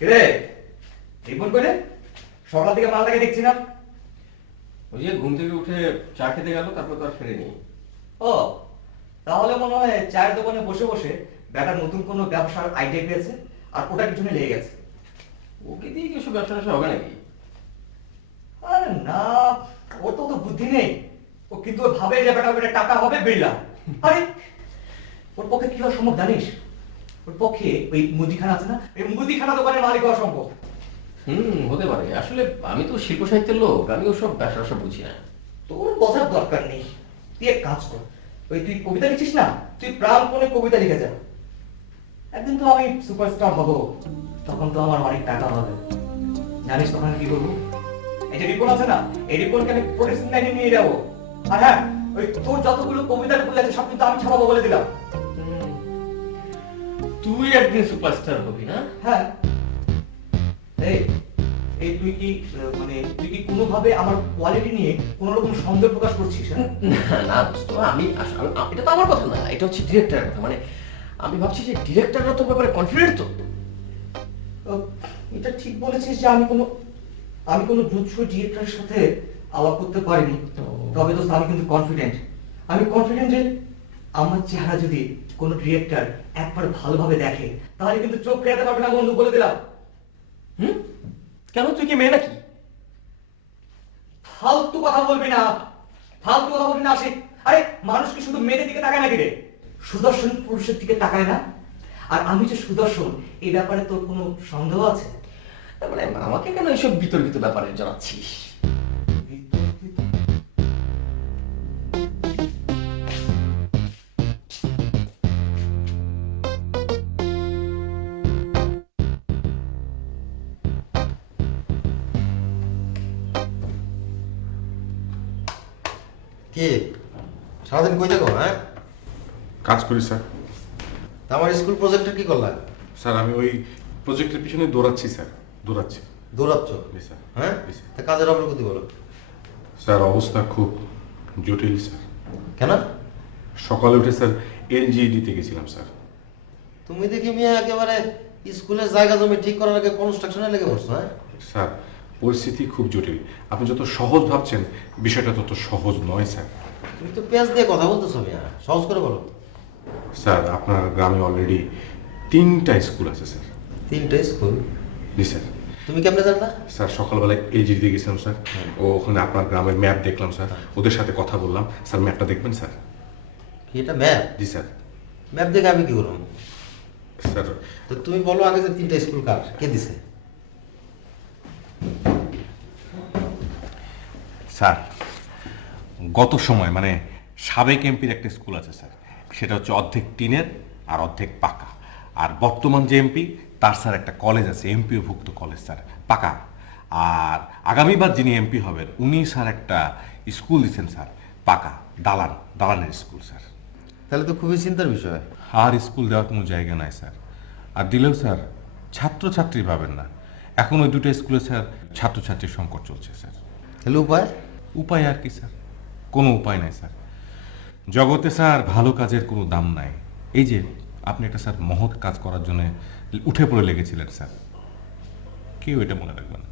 রে রিপোর্ট করে সকাল থেকে মালটাকে দেখছি না। ওই যে ঘুম থেকে উঠে চা খেতে গেল, তারপর তো আর ফেরেনি। ও তাহলে মনে হয় চায়ের দোকানে বসে বসে ব্যাটার নতুন কোনো ব্যবসার আইডিয়া পেয়েছে আর ওটার পিছনে লেগে গেছে। ওকে দিয়ে কিছু ব্যবসা ট্যাবসা হবে নাকি? আরে না, ওর তো বুদ্ধি নেই। ও কিন্তু ভাবে যে বেটা টাকা হবে বিড়লা। আরে ওর পক্ষে কি হওয়া সম্ভব জানিস? ওর পক্ষে ওই মুদিখানা আছে না, এই মুদিখানা দোকানের মালিক হওয়া সম্ভব। হতে পারে। আসলে আমি তো শিল্প সাহিত্যের লোক, আমি ওসব ব্যবসা ট্যাবসা বুঝি না। তোর বোঝার দরকার নেই। তুই এক কাজ কর, ওই তুই কবিতা লিখিস না, তুই প্রাণপণে কবিতা লিখে যা। একদিন তো আমি সুপারস্টার হবো, তখন তো আমার অনেক টাকা হবে। জানিস তখন কি করবো? এই যে রিপোর্ট আছে না, এই রিপোর্টকে আমি প্রোটেকশন লাইনে নিয়ে যাবো। আর হ্যাঁ, ওই তোর যতগুলো কবিতার বই আছে সব কিন্তু আমি ছাপাবো বলে দিলাম। তুই একদিন সুপারস্টার হবি না? হ্যাঁ। এই এই তুই কি মানে তুই কি কোনোভাবে আমার কোয়ালিটি নিয়ে কোনো রকম সন্দেহ প্রকাশ করছিস? হ্যাঁ না দোস্ত, আমি এটা তো আমার কথা না, এটা হচ্ছে ডিরেক্টরের কথা। মানে আমি ভাবছি যে ডিরেক্টররা তোর ব্যাপারে কনফিডেন্ট তো। এটা ঠিক বলেছিস যে আমি কোনো জুৎসু ডিরেক্টরের সাথে আলাপ করতে পারিনি। তবে তো আমি কিন্তু কনফিডেন্ট। আমি কনফিডেন্ট যে আমার চেহারা যদি কোনো ডিরেক্টর একবার ভালোভাবে দেখে তাহলে কিন্তু চোখ ফেরাতে পারবে না বন্ধু, বলে দিলাম। কেন, তুই কি মেয়ে নাকি? ফালতু কথা বলবি না, ফালতু কথা বলবি না আশিক। আরে মানুষ কি শুধু মেয়েদের দিকে তাকায় নাকি রে? সুদর্শন পুরুষের দিকে তাকায় না? আর আমি যে সুদর্শন এই ব্যাপারে তোর কোনো সন্দেহ আছে? মানে আমাকে কেন এইসব বিতর্কিত ব্যাপারে জানাচ্ছিস? কি সারাদিন কই থাকো? হ্যাঁ, কাজ করি স্যার। তা আমার স্কুল প্রজেক্টের কি করলা? স্যার আমি ওই প্রজেক্টের পিছনে দৌড়াচ্ছি স্যার, দৌড়াচ্ছি। দৌড়াচ্ছ? জি স্যার। হ্যাঁ, জি স্যার। তা কাজের অগ্রগতি বলো। স্যার অবস্থা খুব জটিল স্যার। কেন? সকালে উঠে স্যার এনজিইডিতে গেছিলাম স্যার। তুমি দেখি মিয়া একেবারে স্কুলের জায়গা জমি ঠিক করার আগে কনস্ট্রাকশনে লেগে পড়ছো। হ্যাঁ স্যার পরিস্থিতি খুব জটিল। আপনি যত সহজ ভাবছেন বিষয়টা তত সহজ নয় স্যার। তুমি তো পেঁয়াজ দিয়ে কথা বলতেছো মিয়া, সহজ করে বলো। স্যার আপনার গ্রামে অলরেডি 3টা স্কুল আছে স্যার। 3টা স্কুল? জি স্যার। তুমি কেমনে জানলা? স্যার সকালবেলায় এনজিইডিতে গেছিলাম স্যার। ও ওখানে আপনার গ্রামের ম্যাপ দেখলাম স্যার, ওদের সাথে কথা বললাম। স্যার ম্যাপটা দেখবেন স্যার? কি এটা ম্যাপ? জি স্যার। ম্যাপ দেখে আমি কি করবো? স্যার তো তুমি বলো আগে যে 3টা স্কুল কার, কে দিছে? স্যার গত সময় মানে সাবেক এমপির একটা স্কুল আছে স্যার, সেটা হচ্ছে অর্ধেক টিনের আর অর্ধেক পাকা। আর বর্তমান যে এমপি তার স্যার একটা কলেজ আছে, এমপিও ভুক্ত কলেজ স্যার, পাকা। আর আগামীবার যিনি এমপি হবেন উনি স্যার একটা স্কুল দিচ্ছেন স্যার, পাকা, দালানের স্কুল স্যার। তাহলে তো খুবই চিন্তার বিষয়। আর স্কুল দেওয়ার কোনো জায়গা নাই স্যার। আর দিলেও স্যার ছাত্রছাত্রী পাবেন না। এখন ওই দুটো স্কুলে স্যার ছাত্রছাত্রীর সংকট চলছে স্যার। তাহলে উপায়? উপায় আর কি স্যার, কোনো উপায় নাই স্যার। জগতে স্যার ভালো কাজের কোনো দাম নাই। এই যে আপনি একটা স্যার মহৎ কাজ করার জন্য উঠে পড়ে লেগেছিলেন স্যার, কেউ এটা মনে রাখবেন না।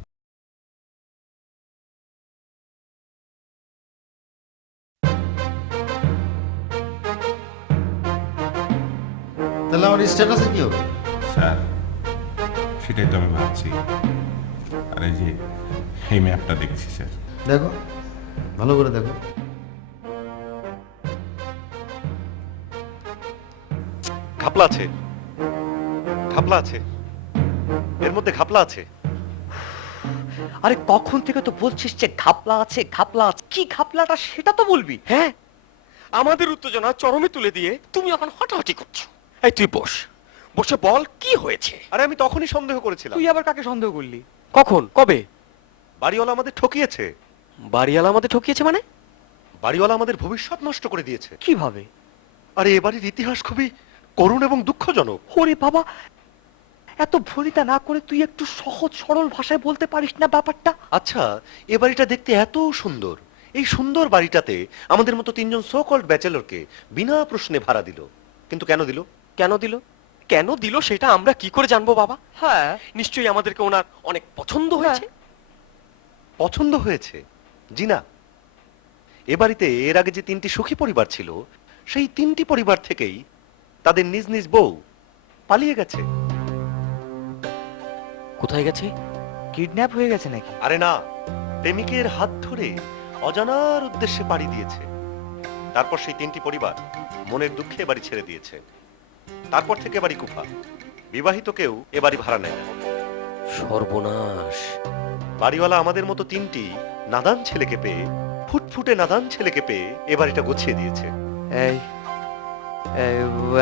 তাহলে আমার স্ট্যাটাসে কি হবে? স্যার সেটাই তো আমি ভাবছি। আর এই যে এই ম্যাপটা দেখছি স্যার। দেখো, ভালো করে দেখো। ঘাপলা আছে, ঘাপলা আছে, এর মধ্যে ঘাপলা আছে। আরে কখন থেকে তো বলছিস যে ঘাপলা আছে, ঘাপলা আছে। কি ঘাপলাটা সেটা তো বলবি। হ্যাঁ, আমাদের উত্তেজনা চরমে তুলে দিয়ে তুমি এখন হটাহটি করছো। এই তুই বস, বসে বল কি হয়েছে। আরে আমি তখনই সন্দেহ করেছিলাম। তুই আবার কাকে সন্দেহ করলি? কখন, কবে? বাড়িওয়ালা আমাদের ঠকিয়েছে। বাড়িওয়ালা আমাদের ঠকিয়েছে মানে? বাড়িওয়ালা আমাদের ভবিষ্যৎ নষ্ট করে দিয়েছে। কিভাবে? আরে এ বাড়ির ইতিহাস খুবই করুণ এবং দুঃখজনক। ওরে বাবা, এত ভরিতা না করে তুই একটু সহজ সরল ভাষায় বলতে পারিস না ব্যাপারটা? আচ্ছা, এ বাড়িটা দেখতে এত সুন্দর, এই সুন্দর বাড়িটাতে আমাদের মতো 3জন সো কল্ড ব্যাচেলরকে বিনা প্রশ্নে ভাড়া দিল। কিন্তু কেন দিল? কেন দিল? কেন দিল সেটা আমরা কি করে জানবো বাবা? হ্যাঁ নিশ্চয়ই আমাদেরকে ওনার অনেক পছন্দ হয়েছে। পছন্দ হয়েছে? জি না, এ বাড়িতে এর আগে যে 3টি সুখী পরিবার ছিল, সেই 3টি পরিবার থেকেই তাদের নিজ নিজ বউ পালিয়ে গেছে। কোথায় গেছে? কিডন্যাপ হয়ে গেছে নাকি? আরে না, প্রেমিকের হাত ধরে অজানার উদ্দেশ্যে পাড়ি দিয়েছে। তারপর সেই 3টি পরিবার মনের দুঃখে এ বাড়ি ছেড়ে দিয়েছে। তারপর থেকে বাড়ি কুফা, বিবাহিত কেউ এ বাড়ি ভাড়া নেয় না। সর্বনাশ! বাড়িওয়ালা আমাদের মতো 3টি নাদান ছেলেকে পেয়ে, ফুটফুটে নাদান ছেলেকে পেয়ে এ বাড়িটা গুছিয়ে দিয়েছে। এই এই,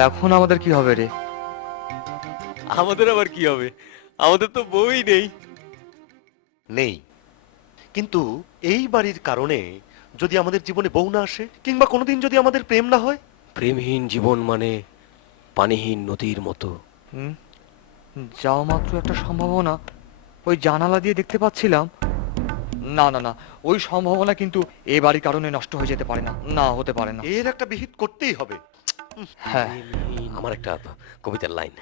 এখন আমাদের কি হবে রে? আমাদের আবার কি হবে? আমাদের তো বই নেই। নেই, কিন্তু এই বাড়ির কারণে যদি আমাদের জীবনে বউ না আসে, কিংবা কোনোদিন যদি আমাদের প্রেম না হয়, প্রেমহীন জীবন মানে পানিহীন নদীর মতো। যাওয়া মাত্র একটা সম্ভাবনা ওই জানালা দিয়ে দেখতে পাচ্ছিলাম। না না না, ওই সম্ভাবনা কিন্তু এ বাড়ির কারণে নষ্ট হয়ে যেতে পারে না। না, হতে পারে না। এর একটা বিহিত করতেই হবে। হ্যাঁ, আমার একটা কবিতার লাইন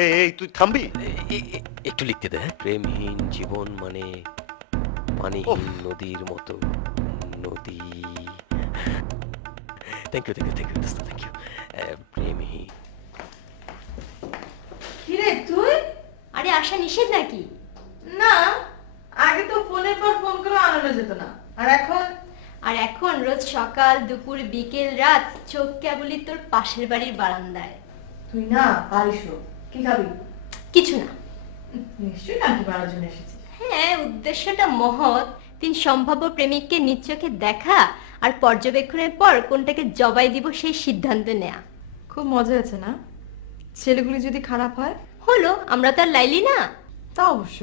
এই এই তুই থামবি? একটু লিখতে দে। প্রেমহীন জীবন মানে পানিহীন নদীর মতো। নদী। থ্যাংক ইউ দোস্ত, থ্যাংক ইউ। প্রেমহীন। কিরে তুই? আরে আসা নিষেধ নাকি? না, আগে তো ফোনের পর ফোন করে আনানো যেত না, আর এখন রোজ সকাল দুপুর বিকেল রাত চোখ কেবলই তোর পাশের বাড়ির বারান্দায়। তুই না পারিস। কি খাবি? কিছু না। নিশ্চয়ই নাকি 12 জন এসেছে। হ্যাঁ, উদ্দেশ্যটা মহৎ। 3 সম্ভাব্য প্রেমিককে নিজ চোখে দেখা আর পর্যবেক্ষণের পর কোনটাকে জবাই দিব সেই সিদ্ধান্ত নেয়া। খুব মজা আছে না? ছেলেগুলি যদি খারাপ হয়? হলো, আমরা তো আর লাইলি না। তা অবশ্য।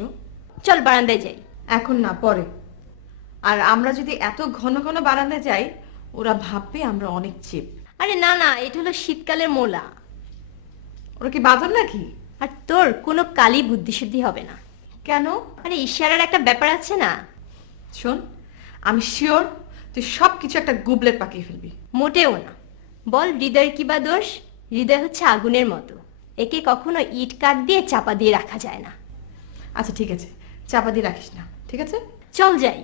চল বারান্দায় যাই। এখন না, পরে। আর আমরা যদি এত ঘন ঘন বারান্দায় যাই, ওরা ভাববে আমরা অনেক চিপ। আরে না না, এটা হলো শীতকালের মোলা। ওরা কি বাদর নাকি? আর তোর কোনো কালি বুদ্ধিশুদ্ধি হবে না। কেন? আরে ইশারার একটা ব্যাপার আছে না? শোন, আমি শিওর তুই সবকিছু একটা গুবলেট পাকিয়ে ফেলবি। মোটেও না। বল, হৃদয়ের কি বা দোষ? হৃদয় হচ্ছে আগুনের মতো, একে কখনো ইট কাঠ দিয়ে চাপা দিয়ে রাখা যায় না। আচ্ছা ঠিক আছে, চাপা দিয়ে রাখিস না, ঠিক আছে? চল যাই।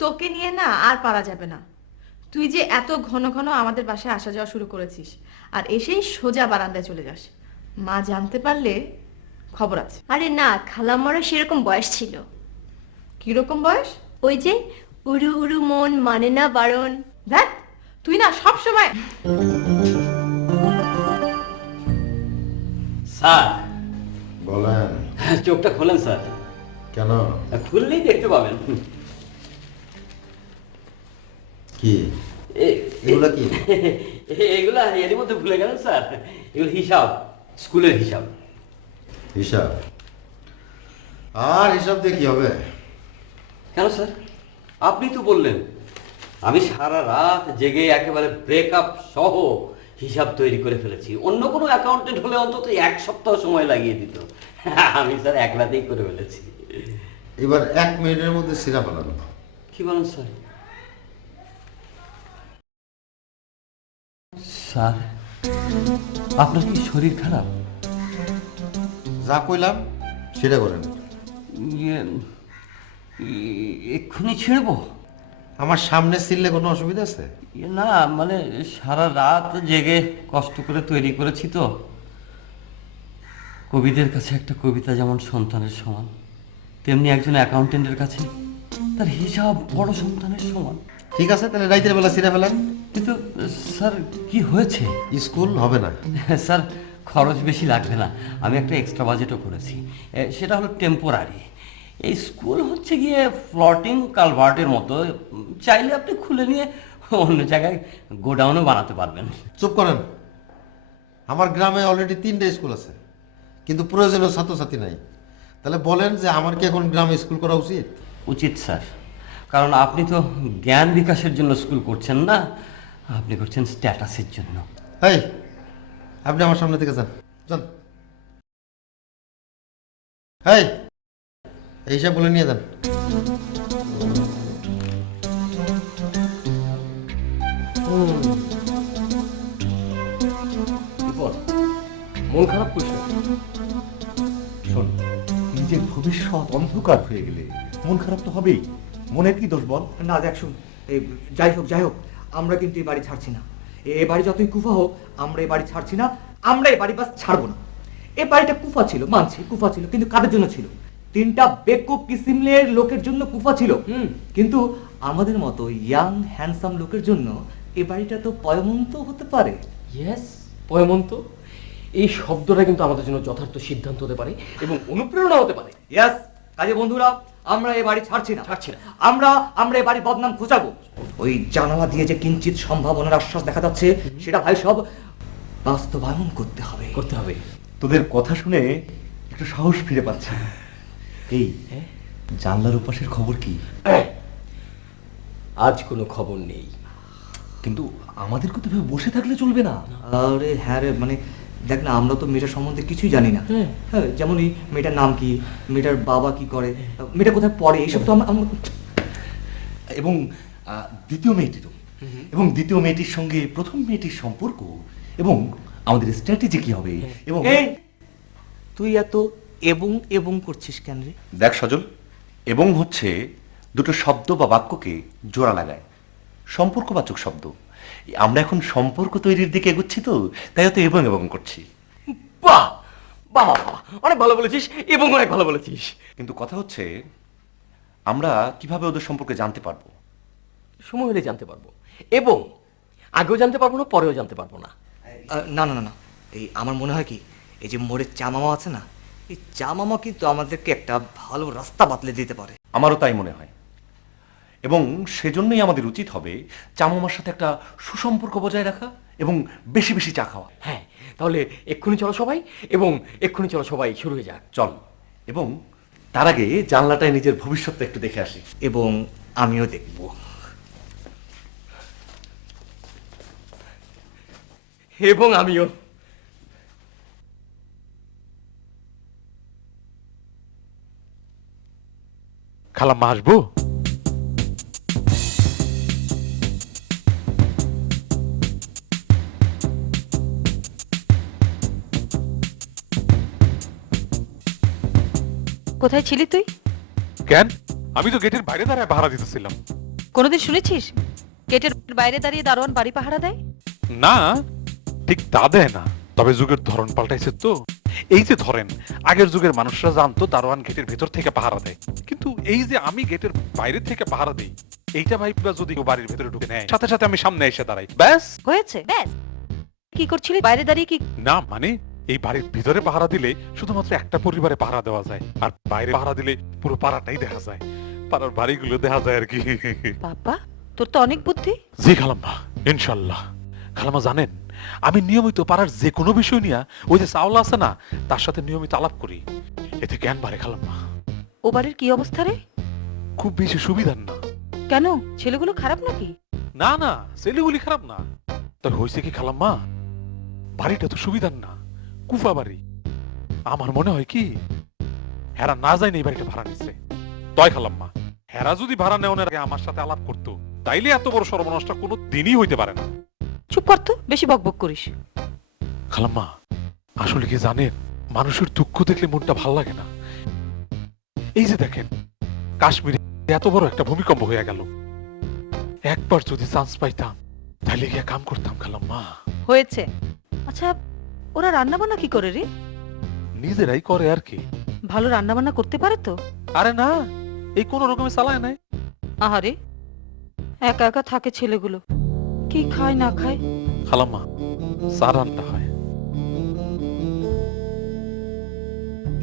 তোকে নিয়ে না আর পারা যাবে না। তুই যে এত ঘন ঘন আমাদের বাসায় আসা যাওয়া শুরু করেছিস, আর এসেই সোজা বারান্দায় চলে যাস, মা জানতে পারলে খবর আছে। আরে না, খালাম্মারও সেরকম বয়স ছিল। কিরকম বয়স? ওই যে উড়ু উড়ু মন মানে না বারণ। দেখ, তুই না সব সময়। স্যার, বলেন। চোখটা খোলেন স্যার। কেন? খুললেই দেখতে পাবেন। কি এগুলা? কি এগুলা এর মধ্যে ভুলে গেলেন স্যার? এগুলো হিসাব, স্কুলের হিসাব। হিসাব? আর হিসাব দিয়ে কি হবে? কেন স্যার? আপনি তো বললেন আমি সারা রাত জেগে একেবারে ব্রেকআপ সহ হিসাব তৈরি করে ফেলেছি। অন্য কোনো অ্যাকাউন্টেন্ট হলে অন্তত 1 সপ্তাহ সময় লাগিয়ে দিত। আমি স্যার 1 রাতেই করে ফেলেছি। এবার 1 মিনিটের মধ্যে সিরা ফেলানো। কি বলেন স্যার? স্যার, আপনার কি শরীর খারাপ? যা কইলাম সেটা করেন। এক্ষুনি ছিড়বো? আমার সামনে ছিললে কোনো অসুবিধা আছে? না, মানে সারা রাত জেগে কষ্ট করে তৈরি করেছি তো। কবিদের কাছে একটা কবিতা যেমন সন্তানের সমান, তেমনি একজন অ্যাকাউন্টেন্টের কাছে তার হিসাব বড় সন্তানের সমান। ঠিক আছে, তাহলে রাইতের বেলা সিরা ফেলেন। কিন্তু স্যার, কি হয়েছে? স্কুল হবে না। স্যার, খরচ বেশি লাগবে না। আমি একটা এক্সট্রা বাজেটও করেছি। সেটা হলো টেম্পোরারি। এই স্কুল হচ্ছে গিয়ে ফ্লটিং কালভার্টের মতো। চাইলে আপনি খুলে নিয়ে অন্য জায়গায় গোডাউনও বানাতে পারবেন। চুপ করেন। আমার গ্রামে অলরেডি 3টে স্কুল আছে, কিন্তু প্রয়োজনীয় ছাত্রছাত্রী নাই। তাহলে বলেন যে আমার কি এখন গ্রামে স্কুল করা উচিত? উচিত স্যার, কারণ আপনি তো জ্ঞান বিকাশের জন্য স্কুল করছেন না, আপনি করছেন স্ট্যাটাসের জন্য। এই, আপনি আমার সামনে থেকে যান, যান। এই, এই হিসাব বলে নিয়ে যান। মন খারাপ করিস না। শোন, নিজের ভবিষ্যৎ অন্ধকার হয়ে গেলে মন খারাপ তো হবেই। মনের কি দোষ বল? না দেখ শুন, এই যাই হোক আমরা কিন্তু এই বাড়ি ছাড়ছি না। এ বাড়ি যতই কুফা হোক, আমরা এই বাড়ি ছাড়ছি না। আমরা এই বাড়ি বাস ছাড়বো না। এই বাড়িটা কুফা ছিল, মানছি কুফা ছিল, কিন্তু কাদের জন্য ছিল? তিনটা বেকুব কিসিমের লোকের জন্য কুফা ছিল। কিন্তু আমাদের মতো ইয়াং হ্যান্ডসাম লোকের জন্য এই বাড়িটা তো পয়মন্ত হতে পারে। ইয়েস, পয়মন্ত। এই শব্দটা কিন্তু আমাদের জন্য যথার্থ সিদ্ধান্ত হতে পারে এবং অনুপ্রেরণা হতে পারে। ইয়াস, কাজে বন্ধুরা, আমরা এই বাড়ি ছাড়ছি না। আমরা এই বাড়ি বদনাম খোঁজাবো। ওই জানালা দিয়ে যে কিঞ্চিত সম্ভাবনার আশ্বাস দেখা যাচ্ছে, সেটা ভাই সব বাস্তবায়ন করতে হবে। তোদের কথা শুনে একটু সাহস ফিরে পাচ্ছি। এই জানলার উপাসের খবর কি? আজ কোনো খবর নেই। কিন্তু আমাদেরকে তো বসে থাকলে চলবে না। আরে হ্যাঁ রে, মানে দেখ না, আমরা তো মেয়েটার সম্বন্ধে কিছুই জানি না। হ্যাঁ, যেমন এই মেয়েটার নাম কি, মেয়েটার বাবা কি করে, মেয়েটা কোথায় পড়ে, এইসব তো আমরা এবং দ্বিতীয় মেয়েটিরও, এবং দ্বিতীয় মেয়েটির সঙ্গে প্রথম মেয়েটির সম্পর্ক, এবং আমাদের স্ট্র্যাটেজি কি হবে। এবং এই তুই এত এবং করছিস কেন রে? দেখ সজল, এবং হচ্ছে দুটো শব্দ বা বাক্যকে জোড়া লাগায়, সম্পর্কবাচক শব্দ। আমরা এখন সম্পর্ক তৈরির দিকে এগোচ্ছি, তো তাই হয়তো এবং করছি। বাহ বাহ বাহ, অনেক ভালো বলেছিস এবং অনেক ভালো বলেছিস। কিন্তু কথা হচ্ছে, আমরা কিভাবে ওদের সম্পর্কে জানতে পারবো? সময় হলে জানতে পারবো, এবং আগেও জানতে পারবো না, পরেও জানতে পারবো না। না না না না, এই আমার মনে হয় কি, এই যে মোড়ের চা মামা আছে না, এই চা মামা কিন্তু আমাদেরকে একটা ভালো রাস্তা বাতলে দিতে পারে। আমারও তাই মনে হয়, এবং সেজন্যই আমাদের উচিত হবে চামামার সাথে একটা সুসম্পর্ক বজায় রাখা এবং বেশি বেশি চা খাওয়া। হ্যাঁ, তাহলে এক্ষুনি চলো সবাই, এবং এক্ষুনি চলো সবাই, শুরু হয়ে যাক। চল, এবং তার আগে জানলাটায় নিজের ভবিষ্যৎটা একটু দেখে আসি। এবং আমিও দেখব। এবং আমিও। খালাম্মা আসবো? কোথায় ছিলি তুই? কেন? আমি তো গেটের বাইরে দাঁড়ায় পাহারা দিতেছিলাম। কোনোদিন শুনেছিস গেটের বাইরে দাঁড়িয়ে দারোয়ান বাড়ি পাহারা দেয়? না, ঠিক তা দেয় না, তবে যুগের ধরন পাল্টাইছে তো। এই যে ধরেন, আগের যুগের মানুষরা জানতো দারোয়ান গেটের ভেতর থেকে পাহারা দেয়, কিন্তু এই যে আমি গেটের বাইরে থেকে পাহারা দেই, এইটা ভাইবা যদি কেউ বাড়ির ভেতরে ঢুকে নেয়, সাথে সাথে আমি সামনে এসে দাঁড়াই, ব্যাস। হয়েছে? ব্যাস। কি করছিলি বাইরে দাঁড়িয়ে? কি না মানে, এই বাড়ির ভিতরে পাহারা দিলে শুধুমাত্র একটা পরিবারে পাহারা দেওয়া যায়, আর বাইরে পাহারা দিলে পুরো পাড়াটাই দেখা যায়, পাড়ার বাড়িগুলো দেখা যায় আর কি। বাবা, তোর তো অনেক বুদ্ধি। জি খালাম্মা, ইনশাল্লাহ। খালাম্মা জানেন, আমি নিয়মিত পাড়ার যে কোনো বিষয় নিয়ে ওই যে চাওলা আছে না, তার সাথে নিয়মিত আলাপ করি, এতে জ্ঞান বাড়ে খালাম্মা। ও বাড়ির কি অবস্থা রে? খুব বেশি সুবিধার না। কেন, ছেলেগুলো খারাপ নাকি? না না, ছেলেগুলি খারাপ না, তবে হয়েছে কি খালাম্মা, বাড়িটা তো সুবিধার না, কুফা বাড়ি। আমার মনে হয় কি, হেরা না যায় না এই বাড়িটা ভাড়া নিচ্ছে। তয় খালাম্মা, হেরা যদি ভাড়া নেওয়ার আগে আমার সাথে আলাপ করতো, তাইলে এত বড় সর্বনাশটা কোনো দিনই হইতে পারে না। চুপ কর তো, বেশি বকবক করিস। খালাম্মা, আসলে কি জানেন, মানুষের দুঃখ দেখলে মনটা ভাল লাগে না। এই যে দেখেন, কাশ্মীরে এত বড় একটা ভূমিকম্প হয়ে গেল, একবার যদি চান্স পাইতাম তাহলে গিয়ে কাম করতাম খালাম্মা। হয়েছে। আচ্ছা, ওরা রান্না বান্না কি করে রে? নিজেরাই করে আর কি। ভালো রান্না বান্না করতে পারে তো? আরে না, এই কোন রকমে চালায় নাই। আহারে, একা একা থাকে ছেলেগুলো, কি খায় না খায়। খালাম্মা, চা রান্না হয়।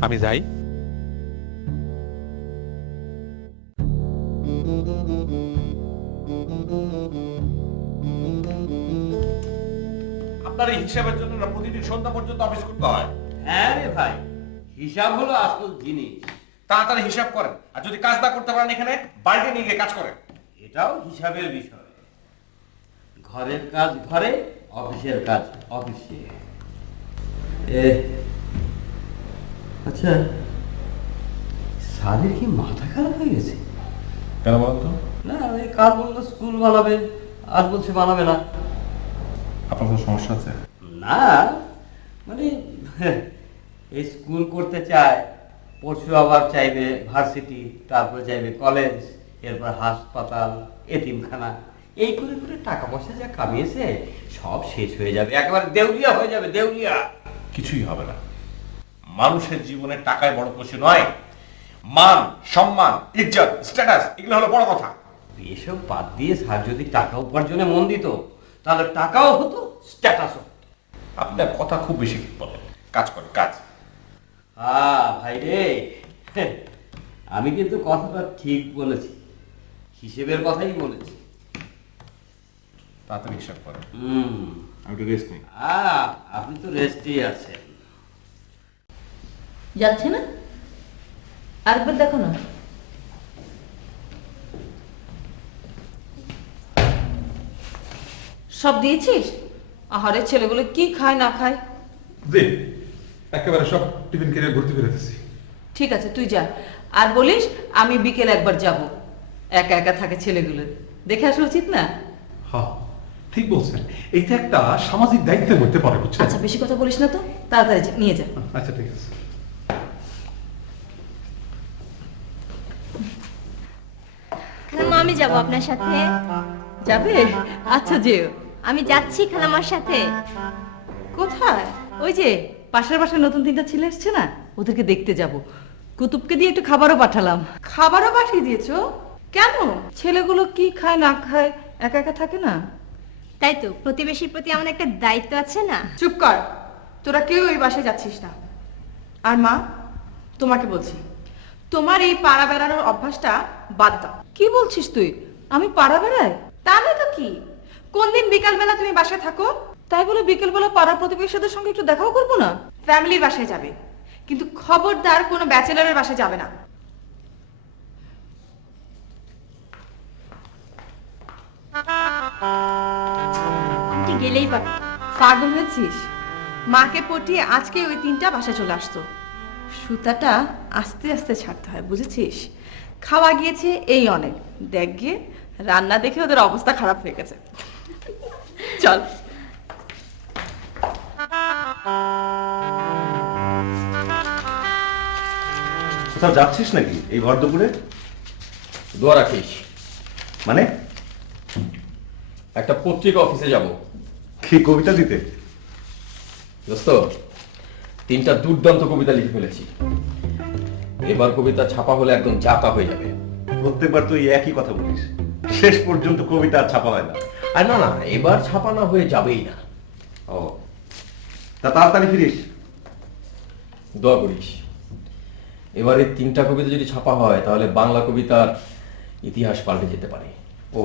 আমি যাই। আপনার এই হিসাবের জন্য না প্রতিদিন সন্ধ্যা পর্যন্ত অফিস করতে হয়? হ্যাঁ রে ভাই, হিসাব হলো আসল জিনিস। তাড়াতাড়ি হিসাব করেন, আর যদি কাজ না করতে পারেন এখানে বাড়িতে নিয়ে গিয়ে কাজ করেন। এটাও হিসাবের বিষয়। ঘরের কাজ ঘরে, অফিসের কাজ অফিসে। আচ্ছা, স্যারের কি মাথা খারাপ হয়ে গেছে? কেন বলেন তো? না, এই কাল বললো স্কুল বানাবে, আজ বলছে বানাবে না। আপনার কোনো সমস্যা আছে? না, মানে এই স্কুল করতে চায়, পরশু আবার চাইবে ভার্সিটি, তারপরে চাইবে কলেজ, এরপর হাসপাতাল, এতিমখানা। এই করে করে টাকা পয়সা যা কামিয়েছে সব শেষ হয়ে যাবে, একেবারে দেউলিয়া হয়ে যাবে, দেউলিয়া। কিছুই হবে না। মানুষের জীবনে টাকায় বড় কিছু নয়, মান, সম্মান, ইজ্জত, স্ট্যাটাস এগুলো হলো বড় কথা। এসব বাদ দিয়ে স্যার যদি টাকা উপার্জনে মন দিত, তাহলে টাকাও হতো, স্ট্যাটাসও। আপনার কথা খুব বেশি বলেন, কাজ করেন কাজ। ভাই রে, আমি কিন্তু কথাটা ঠিক বলেছি, হিসেবের কথাই বলেছি। তাড়াতাড়ি হিসাব করেন, আমি একটু রেস্ট নিই। আপনি তো রেস্টই আছেন। যাচ্ছে না? আরেকবার দেখো না। সব দিয়েছিস? আহারে, ছেলেগুলো কি খায় না খায়। দে, একেবারে সব টিফিন কেড়ে ভর্তি করে দিচ্ছি। ঠিক আছে, তুই যা। আর বলিস আমি বিকেল একবার যাব। একা একা থাকে ছেলেগুলো, দেখে আসা উচিত না? হ্যাঁ, ঠিক বলছেন। এইটা একটা সামাজিক দায়িত্বের মধ্যে পড়ে, বুঝছেন? আচ্ছা, বেশি কথা বলিস না তো, তাড়াতাড়ি নিয়ে যা। আচ্ছা, ঠিক আছে। খালাম্মা, আমি যাব আপনার সাথে। যাবে? আচ্ছা, যেও। আমি যাচ্ছি খালাম্মার সাথে। কোথায়? ওই যে পাশের বাসায় নতুন 3টা ছেলে এসছে না, ওদেরকে দেখতে যাব। কুতুবকে দিয়ে একটু খাবারও পাঠালাম। খাবারও পাঠিয়ে দিয়েছো? কেন? ছেলেগুলো কি খায় না খায়, একা একা থাকে না। তাই তো, প্রতিবেশীর প্রতি আমার একটা দায়িত্ব আছে না। চুপ কর, তোরা কেউ ওই বাসায় যাচ্ছিস না। আর মা, তোমাকে বলছি, তোমার এই পাড়া বেড়ানোর অভ্যাসটা বাদ দাও। কি বলছিস তুই? আমি পাড়া বেড়াই? তা নয় তো কি, কোন দিন বিকালবেলা তুমি বাসায় থাকো? তাই বলে বিকেলবেলা পাড়ার প্রতিবেশীদের সঙ্গে একটু দেখাও করবো না? ফ্যামিলির বাসায় যাবে, কিন্তু খবরদার কোনো ব্যাচেলারের বাসায় যাবে না। আন্টি গেলেই পারো। পাগল হয়েছিস? মাকে পটিয়ে আজকে ওই 3টা বাসায় চলে আসতো। সুতাটা আস্তে আস্তে ছাড়তে হয়, বুঝেছিস? খাওয়া গিয়েছে এই অনেক, দেখ গিয়ে রান্না দেখে ওদের অবস্থা খারাপ হয়ে গেছে। চল। কোথাও যাচ্ছিস নাকি এই ভর দুপুরে? দোয়া রাখিস, মানে একটা পত্রিকা অফিসে যাব। কি কবিতা দিতে? দোস্ত, 3টা দুর্দান্ত কবিতা লিখে ফেলেছি। এবার কবিতা ছাপা হলে একদম জাতা হয়ে যাবে। প্রত্যেকবার তুই একই কথা বলিস, শেষ পর্যন্ত কবিতা আর ছাপা হয় না। আর না না, এবার ছাপা না হয়ে যাবেই না। ও, তা তাড়াতাড়ি ফিরিস। দোয়া করিস, এবারে 3টা কবিতা যদি ছাপা হয় তাহলে বাংলা কবিতার ইতিহাস পাল্টে যেতে পারে। ও,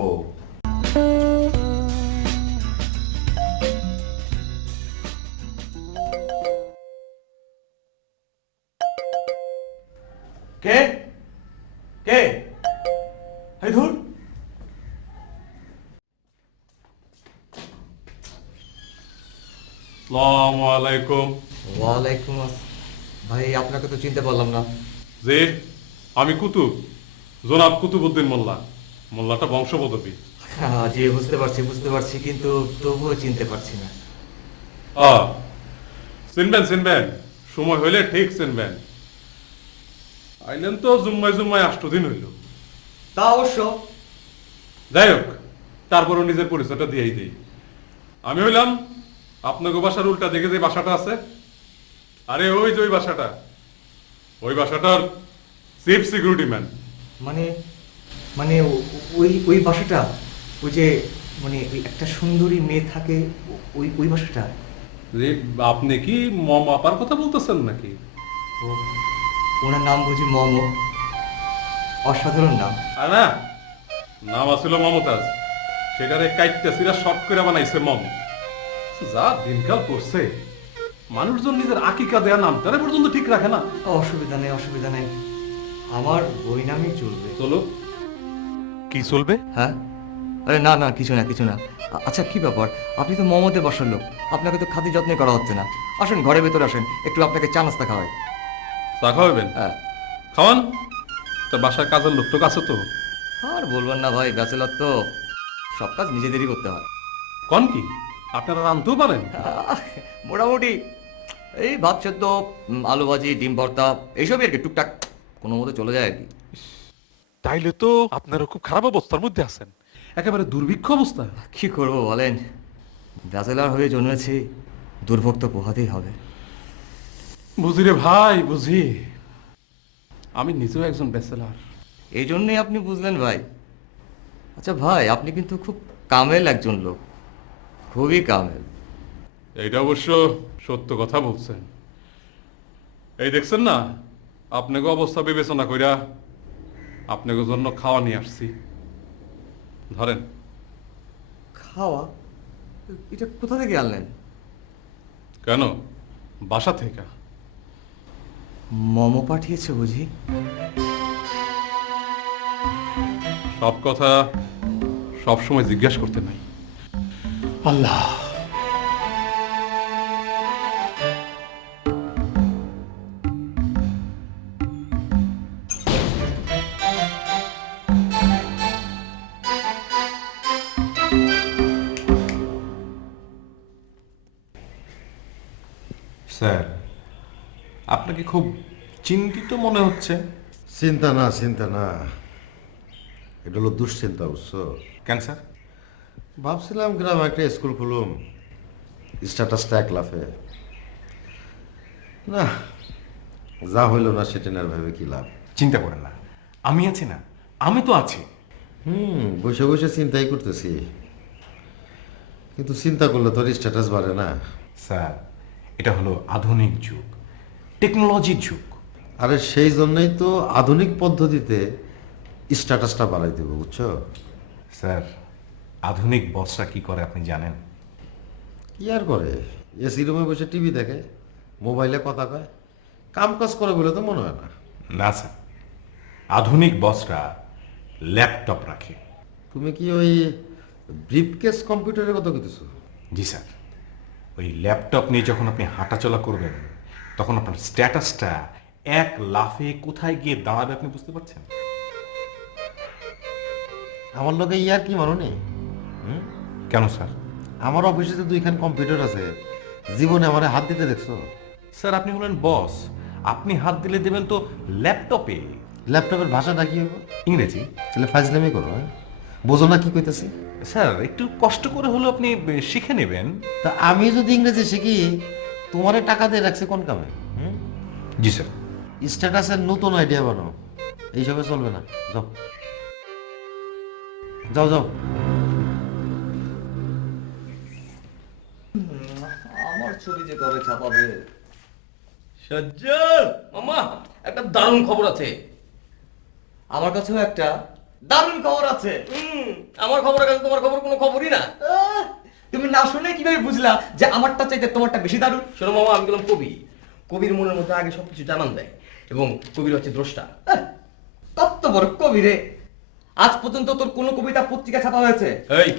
কে কে? এই ধুর, আসসালামু আলাইকুম। ওয়ালাইকুম আসসালাম। ভাই, আপনাকে তো চিনতে পারলাম না। যে আমি কুতুব, জনাব কুতুবউদ্দিন মোল্লা। মোল্লাটা বংশপদবী। জি, বুঝতে পারছি, কিন্তু তবুও চিনতে পারছি না। চিনবেন চিনবেন, সময় হইলে ঠিক চিনবেন। আইলেন তো জুম্মায় জুম্মায় 8 দিন হইল। তা অবশ্য। যাই হোক, তারপরও নিজের পরিচয়টা দিয়েই দিই। আমি হইলাম আপনাকে বাসার উল্টা দিকে যে বাসাটা আছে, আরে ওই যে ওই বাসাটা, ওই বাসাটার চিফ সিকিউরিটি ম্যান। মানে মানে ওই বাসাটা, ওই যে মানে ওই একটা সুন্দরী মেয়ে থাকে, ওই বাসাটা। আপনি কি মম আপার কথা বলতেছেন নাকি? ওনার নাম বুঝি মম? অসাধারণ নাম। আর না, নাম আছিল মমতাজ। সেটারে কাইটটা সিরা শর্ট করে বানাইছে মম। যা দিনকাল করছে, মানুষজন নিজের আকিকা দেয়া নামটারে পর্যন্ত ঠিক রাখে না। অসুবিধা নেই, আমার ওই নামই চলবে। চলো। কি চলবে? হ্যাঁ, আরে না না, কিছু না। আচ্ছা, কি ব্যাপার? আপনি তো মোহাম্মদের বাসার লোক, আপনাকে তো খাতি যত্নে করা হচ্ছে না। আসেন, ঘরের ভেতরে আসেন, একটু আপনাকে চা নাস্তা খাওয়াই। চা খাওয়াবেন? হ্যাঁ। খাওয়ান। তোর বাসার কাজের লোক টোক আছে তো? আর বলবেন না ভাই, ব্যাচেলর তো, সব কাজ নিজেদেরই করতে হয়। কন কি আপনারা রাঁধতেও পারেন? মোটামুটি এই ভাত সেদ্ধ, আলু ভাজি, ডিম ভর্তা, এইসবই আর কি, টুকটাক কোনো মতো চলে যায় আর কি। তাইলে তো আপনারা খুব খারাপ অবস্থার মধ্যে আছেন, একেবারে দুর্ভিক্ষ অবস্থা। কি করবো বলেন, ব্যাচেলার হয়ে জন্মেছি, দুর্ভোগ তো পোহাতেই হবে। বুঝি রে ভাই, বুঝি। আমি নিজেও একজন ব্যাচেলার। এই জন্যই আপনি বুঝলেন ভাই। আচ্ছা ভাই, আপনি কিন্তু খুব কামেল একজন লোক, খুবই কামেল। এইটা অবশ্য সত্য কথা বলছেন। এই দেখছেন না, আপনাকে অবস্থা বিবেচনা কইরা আপনাকে জন্য খাওয়া নিয়ে আসছি, ধরেন। খাওয়া? এটা কোথা থেকে আনলেন? কেন, বাসা থেকে। মোমো পাঠিয়েছে বুঝি? সব কথা সব সময় জিজ্ঞাসা করতে নাই। আল্লাহ, স্যার, আপনাকে খুব চিন্তিত মনে হচ্ছে। চিন্তা না, এটা হলো দুশ্চিন্তা, বুঝছো? কেন স্যার? ভাবছিলাম গ্রামে একটা স্কুল খুলুম, স্ট্যাটাসটা এক লাফে। না, যা হইল না সেটা না ভেবে কি লাভ। চিন্তা করেন না, আমি আছি না, আমি তো আছি। বসে বসে চিন্তাই করতেছি, কিন্তু চিন্তা করলে তোর স্ট্যাটাস বাড়ে না। স্যার, এটা হলো আধুনিক যুগ, টেকনোলজির যুগ। আরে সেই জন্যই তো আধুনিক পদ্ধতিতে স্ট্যাটাসটা বাড়াই দেবো, বুঝছো? স্যার, আধুনিক বসরা কি করে আপনি জানেন? কি আর করে, এসি রুমে বসে টিভি দেখে, মোবাইলে কথা কয়, কাম কাজ করে বলে তো মনে হয় না। না স্যার, আধুনিক বসরা ল্যাপটপ রাখে। তুমি কি ওই ব্রিফকেস কম্পিউটারের কথা কইতেছো? জি স্যার, ওই ল্যাপটপ নিয়ে যখন আপনি হাঁটাচলা করবেন, তখন আপনার স্ট্যাটাসটা এক লাফে কোথায় গিয়ে দাঁড়াবে আপনি বুঝতে পারছেন? আমার লোকে ইয়ার কি মানো নেই? কেন স্যার? আমার অফিসে তো 2খান কম্পিউটার আছে, জীবনে আমার হাত দিতে দেখছো? স্যার, আপনি হলেন বস, আপনি হাত দিলে দেবেন তো ল্যাপটপে। ল্যাপটপের ভাষাটা কি হবে? ইংরেজি। তাহলে ফাজলামি করো, হ্যাঁ? বোঝো না কি কইতেছি? স্যার, একটু কষ্ট করে হলেও আপনি শিখে নেবেন। তা আমি যদি ইংরেজি শিখি, তোমারে টাকা দিয়ে রাখছে কোন কামে? জি স্যার। স্ট্যাটাসের নতুন আইডিয়া বানাও, এইসবে চলবে না। যাও যাও যাও। আমার ছবি যে কবে ছাপাবে? সজ্জন মামা, একটা দারুণ খবর আছে। আমার কাছেও একটা দারুণ খবর আছে। আমার খবরের কাছে তোমার খবর কোনো খবরই না। তুমি না শুনে কিভাবে বুঝলা যে আমারটা চাইতে তোমারটা বেশি দারুণ? শোনো মামা, আমি গেলাম কবি। কবির মনের মধ্যে আগে সবকিছু জানান দেয়, এবং কবির হচ্ছে দ্রষ্টা। কত বড় কবি রে! আজ পর্যন্ত তোর কোনো কবিতা পত্রিকা ছাপা হয়েছে? এই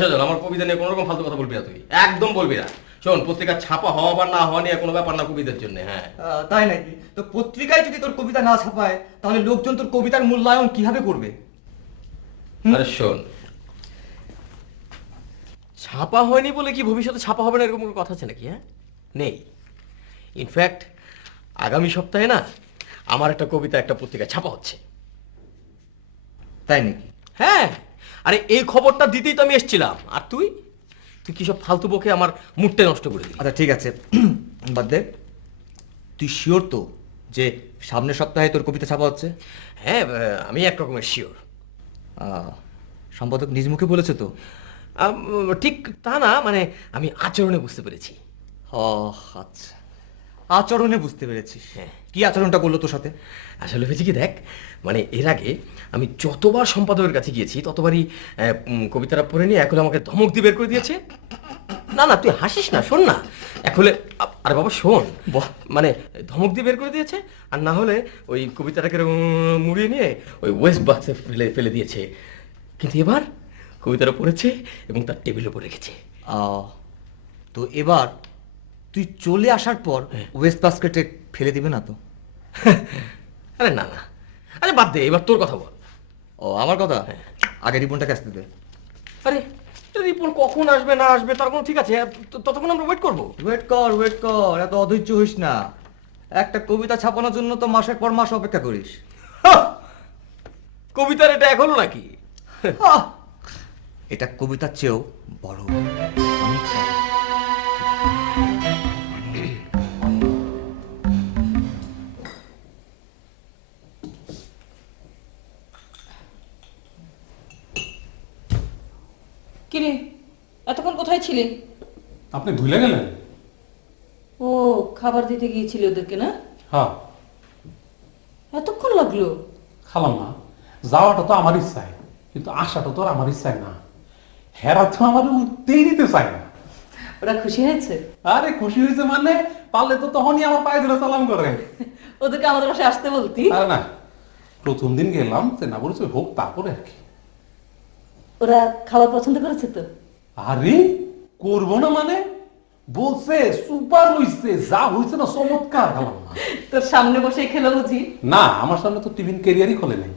সজ্জন, আমার কবিতা নিয়ে কোনো রকম ফালতু কথা বলবি না তুই, একদম বলবি না। শোন, পত্রিকা ছাপা হওয়া বা না হওয়া নিয়ে কোনো ব্যাপার না কবিদের জন্য। হ্যাঁ, তাই নাকি? তো পত্রিকায় যদি তোর কবিতা না ছাপায়, তাহলে লোকজন তোর কবিতার মূল্যায়ন কিভাবে করবে? আরে শোন, ছাপা হয়নি বলে কি ভবিষ্যতে ছাপা হবে না এরকম কোনো কথা আছে নাকি? হ্যাঁ, নেই। ইনফ্যাক্ট আগামী সপ্তাহে না আমার একটা কবিতা একটা পত্রিকায় ছাপা হচ্ছে। তাই নাকি? হ্যাঁ, আরে এই খবরটা দিতেই তো আমি এসেছিলাম, আর তুই কি সব ফালতু বকে আমার মুডটা নষ্ট করে দিলি। আচ্ছা ঠিক আছে, বাদ দে। তুই শিওর তো যে সামনের সপ্তাহে তোর কবিতা ছাপা হচ্ছে? হ্যাঁ, আমি এক রকমের শিওর। সম্পাদক নিজ মুখে বলেছে তো? ঠিক তা না, মানে আমি আচরণে বুঝতে পেরেছি। ও আচ্ছা, আচরণে বুঝতে পেরেছিস। হ্যাঁ, কি আচরণটা করলো তোর সাথে? আসলে হয়েছে কি দেখ, মানে এর আগে আমি যতবার সম্পাদকের কাছে গিয়েছি ততবারই কবিতাটা পড়ে নিয়ে এখন আমাকে ধমক দিয়ে বের করে দিয়েছে। না না, তুই হাসিস না, শোন না। এখন আরে বাবা শোন, মানে ধমক দিয়ে বের করে দিয়েছে, আর না হলে ওই কবিতাটাকে মুড়িয়ে নিয়ে ওই ওয়েস্ট বক্সে ফেলে দিয়েছে। কিন্তু এবার কবিতাটা পড়েছে এবং তার টেবিলের উপর রেখেছে। তো এবার তুই চলে আসার পর ওয়েস্ট বাস্কেটে ফেলে দিবে না তো? আরে না না, আরে বাদ দে, এবার তোর কথা বল। ও, আমার কথা? আগে রিবনটাকে আসতে দে। আরে রিপন কখন আসবে না আসবে তার কোনো ঠিক আছে? ততক্ষণ আমরা ওয়েট করবো। ওয়েট কর, এত অধৈর্য হইস না। একটা কবিতা ছাপানোর জন্য তো মাসের পর মাস অপেক্ষা করিস। কবিতার এটা এখনো নাকি? এটা কবিতার চেয়েও বড়। কিরে এতক্ষণ কোথায় ছিলি? আপনি ভুলে গেলেন? ও খাবার দিতে গিয়েছিলি ওদেরকে না? হ্যাঁ এতক্ষণ লাগলো? খালাম্মা, যাওয়াটা তো আমার ইচ্ছায়, কিন্তু আসাটা তো আর আমার ইচ্ছায় না। হেরা তো আমার উঠতেই দিতে চায় না। ওরা খুশি হয়েছে? আরে খুশি হয়েছে মানে পারলে তো তখনই আমার পায়ে ধরে সালাম করে। ওদেরকে আমাদের বাসায় আসতে বলতি? আরে না, প্রথম দিন গেলাম চেনা পরিচয় হোক তারপরে আর কি। ওরা খাবার পছন্দ করেছে তো? আরে করবো না মানে, বলছে সুপার হইছে, যা হইছে না চমৎকার। খালাম্মা তোর সামনে বসে খেলো বুঝি? না, আমার সামনে তো টিফিন ক্যারিয়ারই খোলে নাই।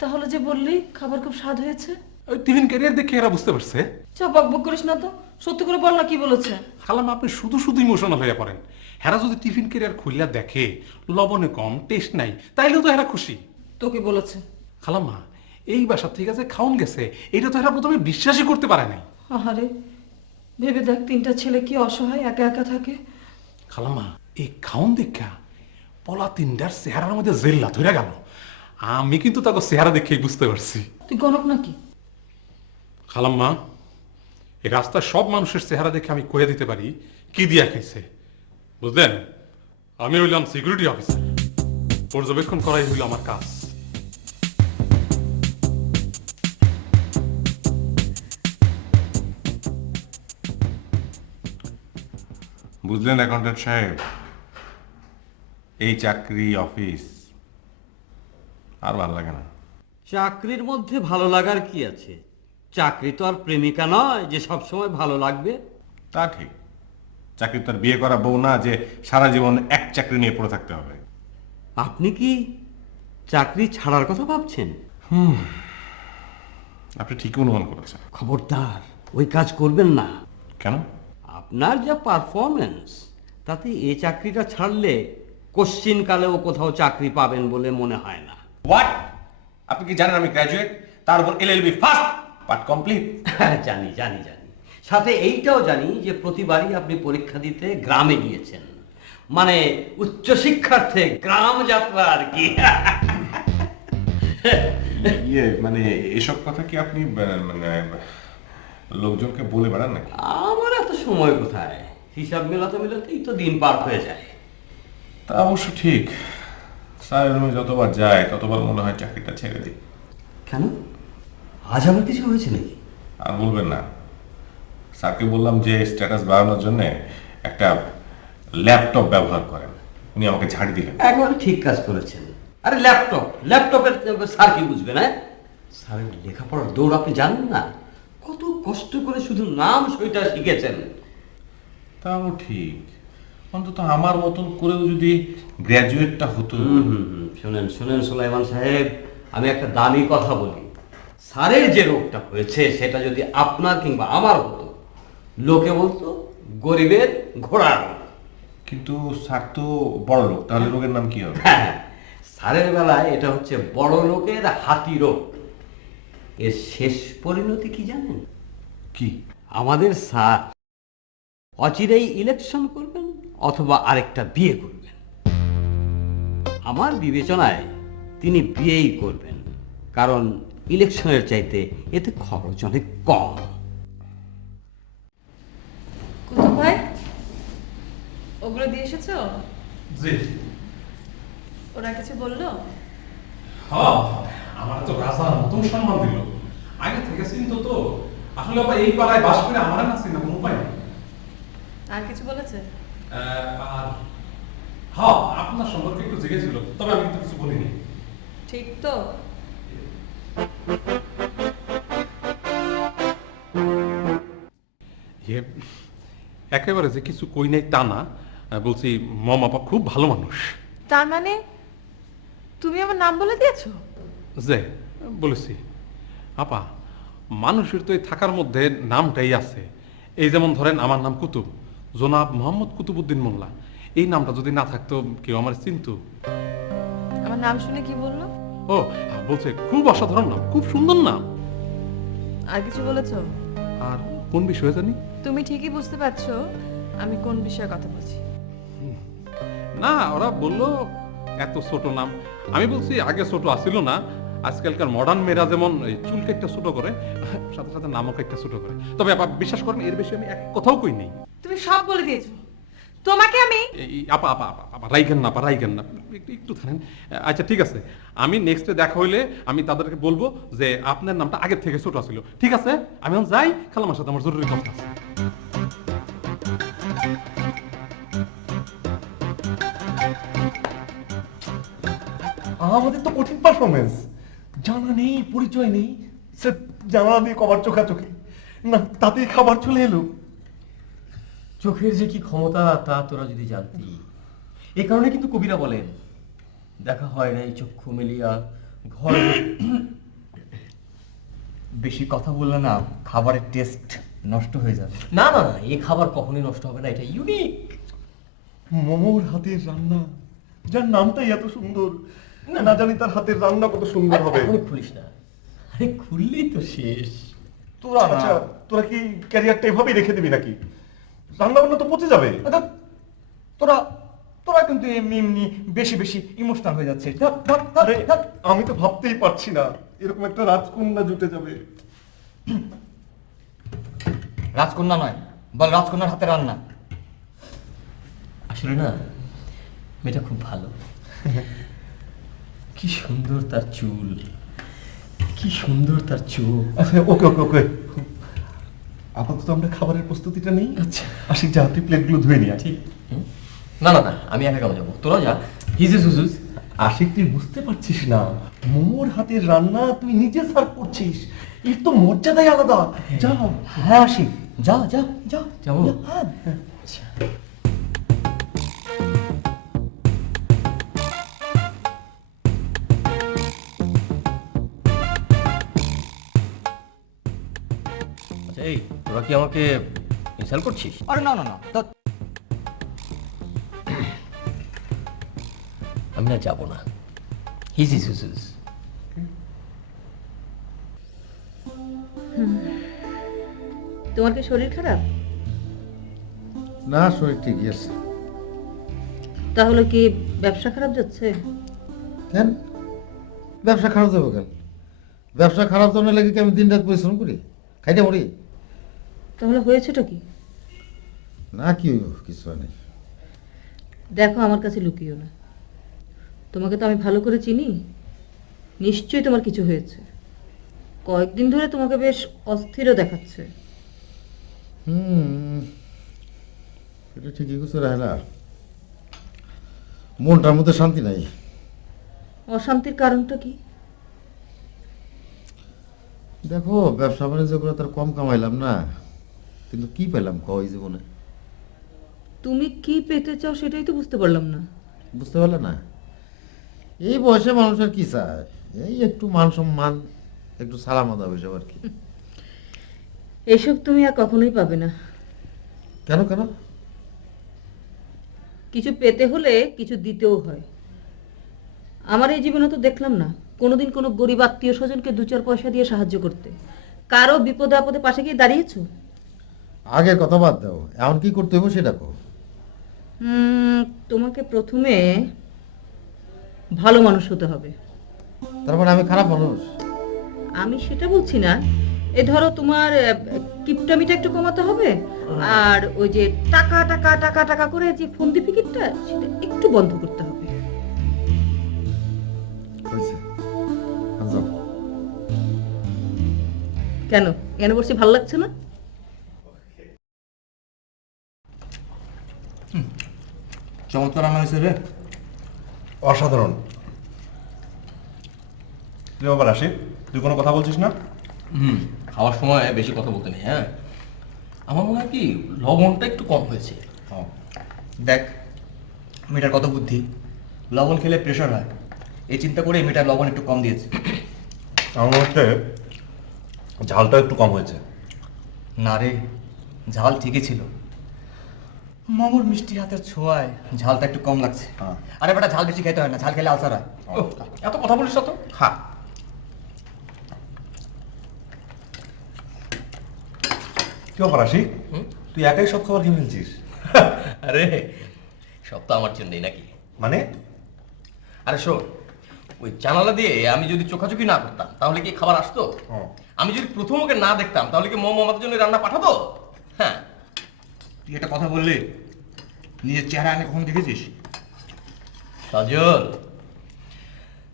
তাহলে যে বললি খাবার খুব স্বাদ হয়েছে? ওই টিফিন ক্যারিয়ার দেখে এরা বুঝতে পারছে। চা বকবক করিস না তো, সত্যি করে বল না কি বলেছে। খালাম্মা আপনি শুধু শুধু ইমোশনাল হয়ে পড়েন। হেরা যদি টিফিন ক্যারিয়ার খুললা দেখে লবণে কম, টেস্ট নাই, তাইলেও তো হেরা খুশি। তোকে বলেছে? খালাম্মা এই বাসার থেকে যে খাউন গেছে এটা তো এরা প্রথমে বিশ্বাসই করতে পারে নাই। আহারে ভেবে দেখ, 3টা ছেলে কি অসহায় একা একা থাকে। খালাম্মা এই খাউন দেখা পলা 3টার চেহারার মধ্যে জেল্লা ধরে গেল। আমি কিন্তু তাকে চেহারা দেখেই বুঝতে পারছি। তুই গণক নাকি? খালাম্মা এই রাস্তার সব মানুষের চেহারা দেখে আমি কয়ে দিতে পারি কি দিয়া খাইছে, বুঝলেন? আমি হইলাম সিকিউরিটি অফিসার, পর্যবেক্ষণ করাই হইল আমার কাজ। বুঝলেন অ্যাকাউন্টেন্ট সাহেব, এই চাকরি অফিস আর ভালো লাগে না। চাকরির মধ্যে ভালো লাগার কি আছে? চাকরি তো আর প্রেমিকা নয় যে সব সময় ভালো লাগবে। তা ঠিক, চাকরি তো আর বিয়ে করা বউ না যে সারা জীবন এক চাকরি নিয়ে পড়ে থাকতে হবে। আপনি কি চাকরি ছাড়ার কথা ভাবছেন? আপনি ঠিকই অনুমান করেছেন। খবরদার ওই কাজ করবেন না। কেন? আপনার যা পারফরমেন্স তাতে এই চাকরিটা ছাড়লে কোশ্চিন কালেও কোথাও চাকরি পাবেন বলে মনে হয় না। হোয়াট? আপনি কি জানেন আমি গ্র্যাজুয়েট, তার উপর এলএলবি ফার্স্ট পার্ট কমপ্লিট? জানি জানি জানি, সাথে এইটাও জানি যে প্রতিবারই আপনি পরীক্ষা দিতে গ্রামে গিয়েছেন, মানে উচ্চশিক্ষার্থে গ্রাম যাত্রা আর কি। ইয়ে মানে এসব কথা কি আপনি মানে লোকজনকে বলে বেড়ান নাকি? আমার এত সময় কোথায়, হিসাব মেলাতে মেলাতেই তো দিন পার হয়ে যায়। তা অবশ্য ঠিক, স্যার রুমে যতবার যায় ততবার মনে হয় চাকরিটা ছেড়ে দিই। কেন, আজ আমার কিছু হয়েছে নাকি? আর বলবেন না, স্যারকে বললাম যে স্ট্যাটাস বাড়ানোর জন্য একটা ল্যাপটপ ব্যবহার করেন, উনি আমাকে ঝাড়ি দিলেন। একবারে ঠিক কাজ করেছেন। আরে ল্যাপটপের স্যার কি বুঝবেন? হ্যাঁ, স্যারের লেখাপড়ার দৌড় আপনি জানেন না? কত কষ্ট করে শুধু নাম সইটা শিখেছেন। তাও ঠিক, অন্তত আমার মতন করেও যদি গ্র্যাজুয়েটটা হতো। শুনেন শুনেন সুলাইমান সাহেব, আমি একটা দামি কথা বলি। স্যারের যে রোগটা হয়েছে সেটা যদি আপনার কিংবা আমার হতো, লোকে বলতো গরিবের ঘোড়া রোগ। কিন্তু স্যার তো বড় লোক, তাহলে রোগের নাম কি হবে? হ্যাঁ, স্যারের বেলায় এটা হচ্ছে বড় লোকের হাতি রোগ। এর শেষ পরিণতি কি জানেন? কি? আমাদের স্যার অচিরেই ইলেকশন করবেন অথবা আরেকটা বিয়ে করবেন। আমার বিবেচনায় তিনি বিয়েই করবেন, কারণ ইলেকশনের চাইতে এতে খরচ অনেক কম। কুতুব ভাই, ওগুলো দিয়ে এসেছো? জি। ওরা কিছু বললো? হ্যাঁ, আমার তো রাজার মতন সম্মান দিল। আগে থেকে চিন্তা তো, আসলে আবার এই পাড়ায় বাস করে আমার না চিন্তা কোনো উপায় নেই। আর কিছু বলেছে? আর হ্যাঁ, আপনার সম্পর্কে একটু জেগেছিল, তবে আমি কিন্তু কিছু বলিনি। ঠিক তো? একেবারে যে কিছু কই নাই তা না, বলছি মম আপা খুব ভালো মানুষ। তার মানে তুমি আমার নাম বলে দিয়েছো? যে বলেছি আপা, মানুষের তো এই থাকার মধ্যে নামটাই আছে। এই যেমন ধরেন আমার নাম কুতুব, জনাব মোহাম্মদ কুতুবউদ্দিন মোল্লা। এই নামটা যদি না থাকতো কেউ আমার চিনতো। আমার নাম শুনে কি বললো? ও বলছে খুব অসাধারণ নাম, খুব সুন্দর নাম। আর কিছু বলেছো? আর কোন বিষয়ে জানি? তুমি ঠিকই বুঝতে পারছো আমি কোন বিষয়ে কথা বলছি। না, ওরা বললো এত ছোট নাম। আমি বলছি আগে ছোট আসিল না, আজকালকার মডার্ন মেয়েরা যেমন এই চুলকে একটা ছোট করে, সাথে সাথে নামকে একটা ছোট করে। তবে আপা বিশ্বাস করেন এর বেশি আমি এক কথাও কই নেই। তুমি সব বলে দিয়েছো। তোমাকে আমি আপা আপা আপা রাইগেন না, আপা রাইগেন না, একটু থাকেন। আচ্ছা ঠিক আছে, আমি নেক্সটে দেখা হইলে আমি তাদেরকে বলবো যে আপনার নামটা আগের থেকে ছোট ছিল। ঠিক আছে, আমি এখন যাই, খালামার সাথে আমার জরুরি কথা আছে। আমাদের তো কঠিন পারফরমেন্স, জানা নেই, পরিচয় নেই, স্যার জানা দিয়ে কবার চোখাচোখি না, তাতেই খাবার চলে এলো। চোখের যে কি ক্ষমতা তা তোরা যদি জানতি। এ কারণে কিন্তু কবিরা বলেন দেখা হয় না এই চক্ষু মেলিয়া ঘর। বেশি কথা বললে না খাবারের টেস্ট নষ্ট হয়ে যাবে। না না না, এই খাবার কখনোই নষ্ট হবে না, এটা ইউনিক। মোমোর হাতের রান্না, যার নামটাই এত সুন্দর, না জানি তার হাতের রান্না কত সুন্দর হবে। এখন খুলিস না, আরে খুললেই তো শেষ। তোরা আচ্ছা, তোরা কি ক্যারিয়ারটা এভাবেই রেখে দিবি নাকি? রান্না বান্না তো পচে যাবে। তোরা তোরা কিন্তু এমনি এমনি বেশি বেশি ইমোশনাল হয়ে যাচ্ছে। আরে আমি তো ভাবতেই পারছি না এরকম একটা রাজকন্যা জুটে যাবে। রাজকন্যা নয়, বল রাজকন্যার হাতে রান্না। আসলে না মেয়েটা খুব ভালো, কি সুন্দর তার চুল, কি সুন্দর তার চোখ। আচ্ছা ওকে ওকে ওকে, আপাতত আমরা খাবারের প্রস্তুতিটা নেই। আচ্ছা আসি, যা তুই প্লেটগুলো ধুয়ে নিয়ে। ঠিক। না না না, আমি একা কেন যাবো, তোরা যা। হিজে সুজুজ। আশিক তুই বুঝতে পারছিস না, মোমোর হাতের রান্না তুই নিজে সার্ভ করছিস, এর তো মর্যাদাই আলাদা। যা। হ্যাঁ আশিক, যা যা যা যাবো। হ্যাঁ। আচ্ছা এই তোরা কি আমাকে ইনসাল্ট করছিস? আরে না না না, আমি না যাবো না। হিজি সুজুজ। তোমার কি শরীর খারাপ? না, শরীর ঠিকই আছে। তাহলে কি ব্যবসা খারাপ যাচ্ছে? কেন ব্যবসা খারাপ যাবে কেন? ব্যবসা খারাপ জন্য লাগে কি আমি দিন রাত পরিশ্রম করি, খাইতে মরি? তাহলে হয়েছেটা কি? না কি হইব, কিছু নেই। দেখো, আমার কাছে লুকিও না, তোমাকে তো আমি ভালো করে চিনি, নিশ্চয়ই তোমার কিছু হয়েছে। কয়েকদিন ধরে তোমাকে বেশ অস্থিরও দেখাচ্ছে। এটা ঠিকই কিছু রায়না, মনটার মধ্যে শান্তি নাই। অশান্তির কারণটা কি? দেখো, ব্যবসা বাণিজ্য করে তার কম কামাইলাম না, কিন্তু কি পেলাম কই জীবনে? তুমি কি পেতে চাও সেটাই তো বুঝতে পারলাম না। বুঝতে পারলে না? এই বয়সে মানুষের কি চায়? এই একটু মান সম্মান, একটু সালামত এসব আর কি। এসব তুমি আর কখনোই পাবে না। কেন কেন? কিছু পেতে হলে কিছু দিতেও হয়। আমার এই জীবনে তো দেখলাম না কোনোদিন কোনো গরিব আত্মীয় স্বজনকে 2-4 পয়সা দিয়ে সাহায্য করতে। কারো বিপদে আপদে পাশে গিয়ে দাঁড়িয়েছো? আগের কথা বাদ দাও, এখন কি করতে হবে সেটা কো। তোমাকে প্রথমে ভালো মানুষ হতে হবে। তার মানে আমি খারাপ মানুষ? আমি সেটা বলছি না। এই ধরো, তোমার কিপটামিটা একটু কমাতে হবে, আর ওই যে টাকা টাকা টাকা টাকা করে যে ফন্দি ফিকিরটা, সেটা একটু বন্ধ করতে হবে। কেন কেন বলছি, ভালো লাগছে না? চমৎকার রান্না হয়েছে রে। অসাধারণ। তুই আবার আসি, তুই কোনো কথা বলছিস না? খাওয়ার সময় বেশি কথা বলতে নেই। হ্যাঁ, আমার মনে হয় কি লবণটা একটু কম হয়েছে। দেখ মেয়েটার কত বুদ্ধি, লবণ খেলে প্রেশার হয়, এই চিন্তা করে মেয়েটার লবণ একটু কম দিয়েছে। আমার মধ্যে ঝালটা একটু কম হয়েছে। না রে, ঝাল ঠিকই ছিল। মামুর মিষ্টি হাতের ছোঁয়ায় ঝালটা একটু কম লাগছে। আরে বেটা, ঝাল বেশি খেতে হয় না, ঝাল খেলে আলসার হয়। এত কথা বলিস না তো, খা। কি ব্যাপার আশিক, তুই একাই সব খাবার খেয়ে ফেলছিস? আরে সব তো আমার জন্যই নাকি? মানে? আরে শোন, ওই জানালা দিয়ে আমি যদি চোখাচোখি না করতাম তাহলে কি খাবার আসতো? আমি যদি প্রথম ওকে না দেখতাম তাহলে কি মোমো আমাদের জন্য রান্না পাঠাতো? হ্যাঁ। তুই একটা কথা বললি, নিজের চেহারা আগে কখন দেখেছিস? সজল,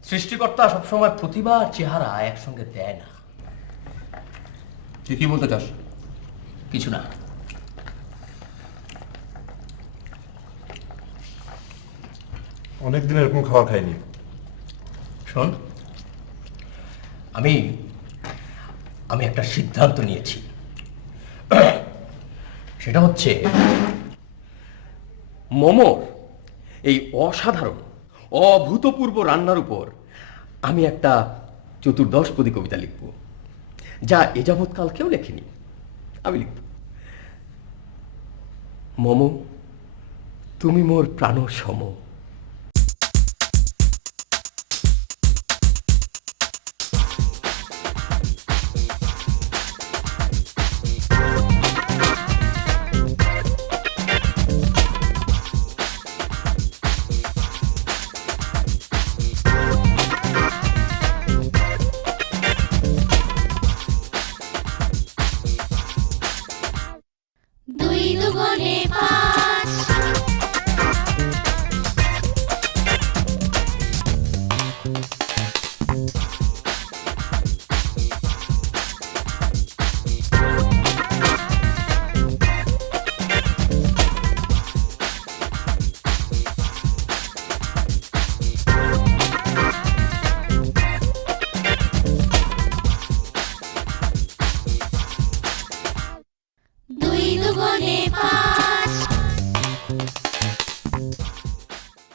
সৃষ্টিকর্তা সবসময় প্রতিভা আর চেহারা একসঙ্গে দেয় না। তুই কি বলতে চাস? কিছু না। অনেকদিন এরকম খাবার খাইনি। শোন, আমি আমি একটা সিদ্ধান্ত নিয়েছি। সেটা হচ্ছে মোমোর এই অসাধারণ অভূতপূর্ব রান্নার উপর আমি একটা চতুর্দশপদী কবিতা লিখব, যা এ যাবৎকাল কেউ লেখেনি। আমি লিখব, মোমো তুমি মোর প্রাণ সম,